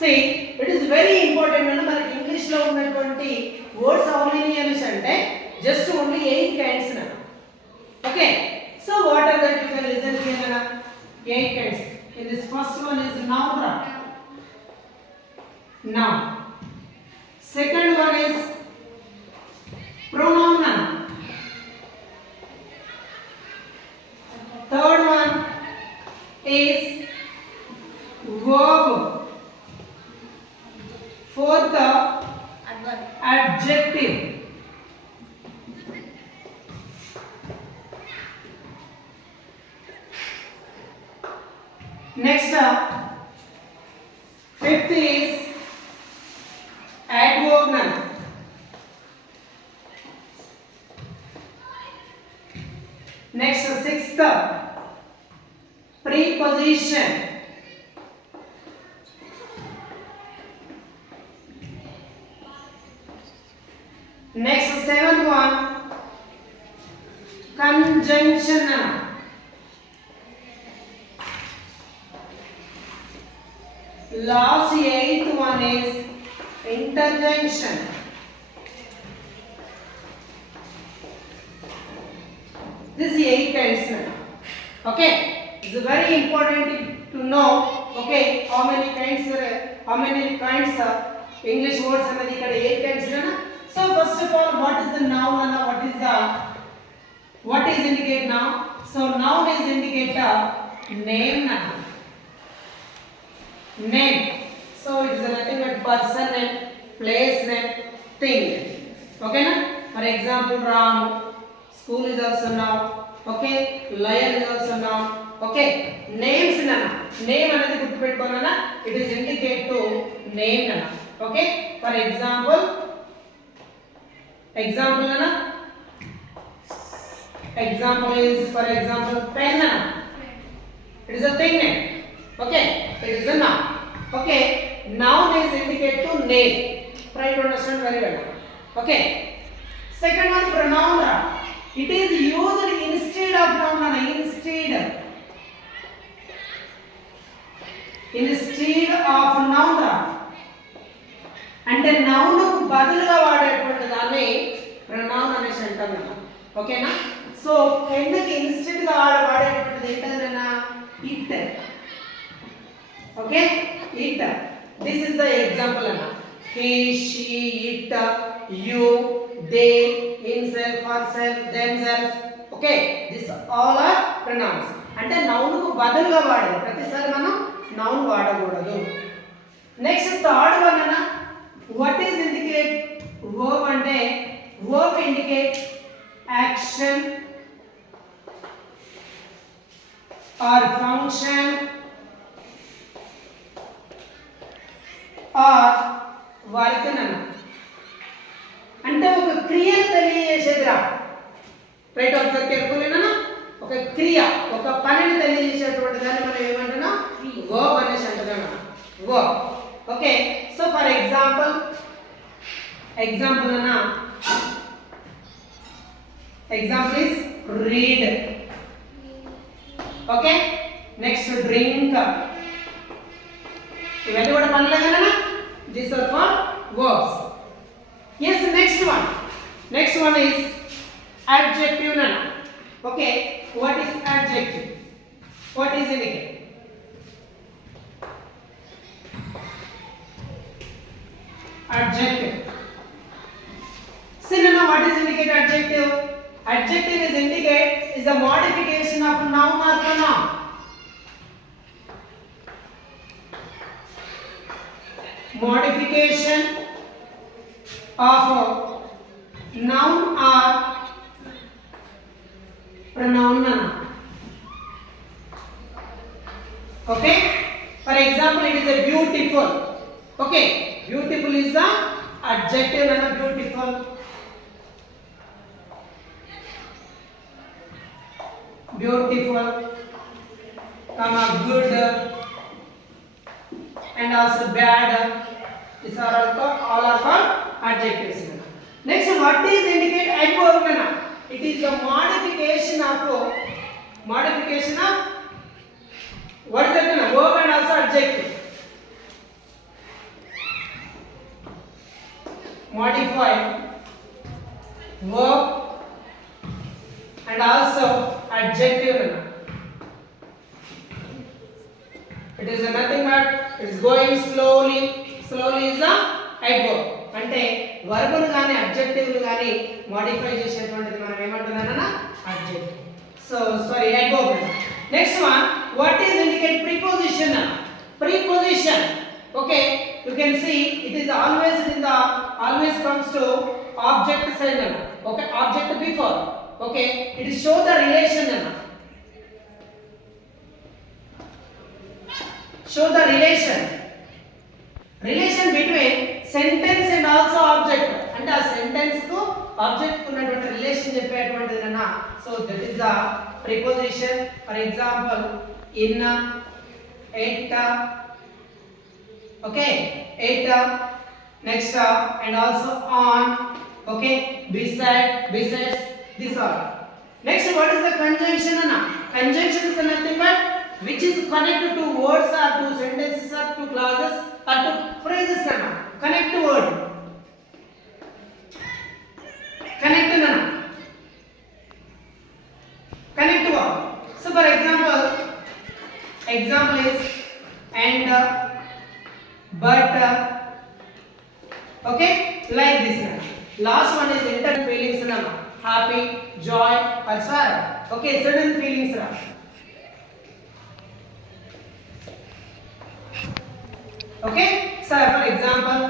See, it is very important అన్న మనకి English లో ఉన్నటువంటి వర్డ్స్ హౌ మెనీ అనేసి అంటే just only 8 kinds na. Okay, so what are that you can listen here na 8 kinds. In this first one is noun. Noun. Second one is pronoun. Third one is verb. Fourth, adjective. Next, fifth is adverb. Next, sixth, preposition. Next, seventh one, conjunction. Last eighth one is interjunction. This is 8 kinds. Okay, it's very important to know. Okay, how many kinds English words anadi ikkada 8 kinds na. So first of all, what is the noun and what is indicate now? So noun is indicate name. Name. So it is nothing but person name, place name, thing. Okay na? For example, Ram. School is also noun. Okay, lion is also noun. Okay, names na. Name anadi gurtupettukonana. It is indicate to name na. Okay, for example na. Example is, for example, pen na. It is a thing name. Okay, it is a noun. Okay, noun is indicate to name. Try to understand very well. Okay, second one, pronoun. It is used instead of noun. Instead of noun. అంటే noun కు బదులుగా వాడేటువంటి దాన్ని pronoun అనేసి అంటాం కదా. ఓకేనా? So ఎందుకు ఇన్స్టెడ్ గా వాడేటువంటిది ఏంటన్నా it. Okay, it. This is the example anna. He, she, it, you, they, himself, herself, themselves. Okay, these all are pronouns. అంటే noun కు బదులుగా వాడాలి. ప్రతిసారి మనం noun వాడకూడదు. నెక్స్ట్ థర్డ్ వన్ అన్న, what is indicate verb అంటే verb indicate action or function or work అన్న. అంటే ఒక క్రియను తెలియజేసేదిరా. రైట్, ఆబ్జర్వ్ కేర్ఫుల్లీ అన్న. ఒక క్రియ, ఒక పనిని తెలియజేసేటువంటి దాన్ని మనం ఏమంటున్నాం? verb అనేసి అంటున్నాం. verb. Okay, so for example అన్న, example is read. Okay, next drink. ఇవన్నీ కూడా పనులే కదా. These are for verbs. Yes, next one is adjective nana. Okay, what is adjective? What is indicate? Adjective. See nana, what is indicate adjective? Adjective is indicate is a modification of noun or pronoun. Modification of noun or pronoun. Okay, for example, it is a beautiful. Okay, beautiful is the adjective and beautiful. Beautiful, comma good, and also bad. These are all are called adjectives. Next, what is indicate adverb? It is the modification of what is that? Verb and also adjective. modify verb and also adjective. It is nothing but it is going slowly. Slowly is the adverb. అంటే verb ను గాని adjective ను గాని modify చేసేటువంటిది మనం ఏమంటున్నామన్నా adjective. So sorry, adverb. Next one, what is indicate preposition? Preposition. Okay, you can see it is always comes to object side. Okay, object before. Okay, it is show the relation. Show the relation between sentence and also object. అంటే ఆ sentence కు object కు ఉన్నటువంటి relation చెప్పేటువంటిది అన్న. So that is the preposition. For example, in, at, okay, at, next, and also on, okay, besides, this all. Next, what is the conjunction anna? Conjunction is nothing but which is connected to words or to sentences or to clauses or to phrases anna. Connect word, connect anna, connect word. So for example is and, but, okay, like this anna. Last one is internal feelings anna. Happy, joy or sorrow. Okay, certain feelings anna. Okay, so for example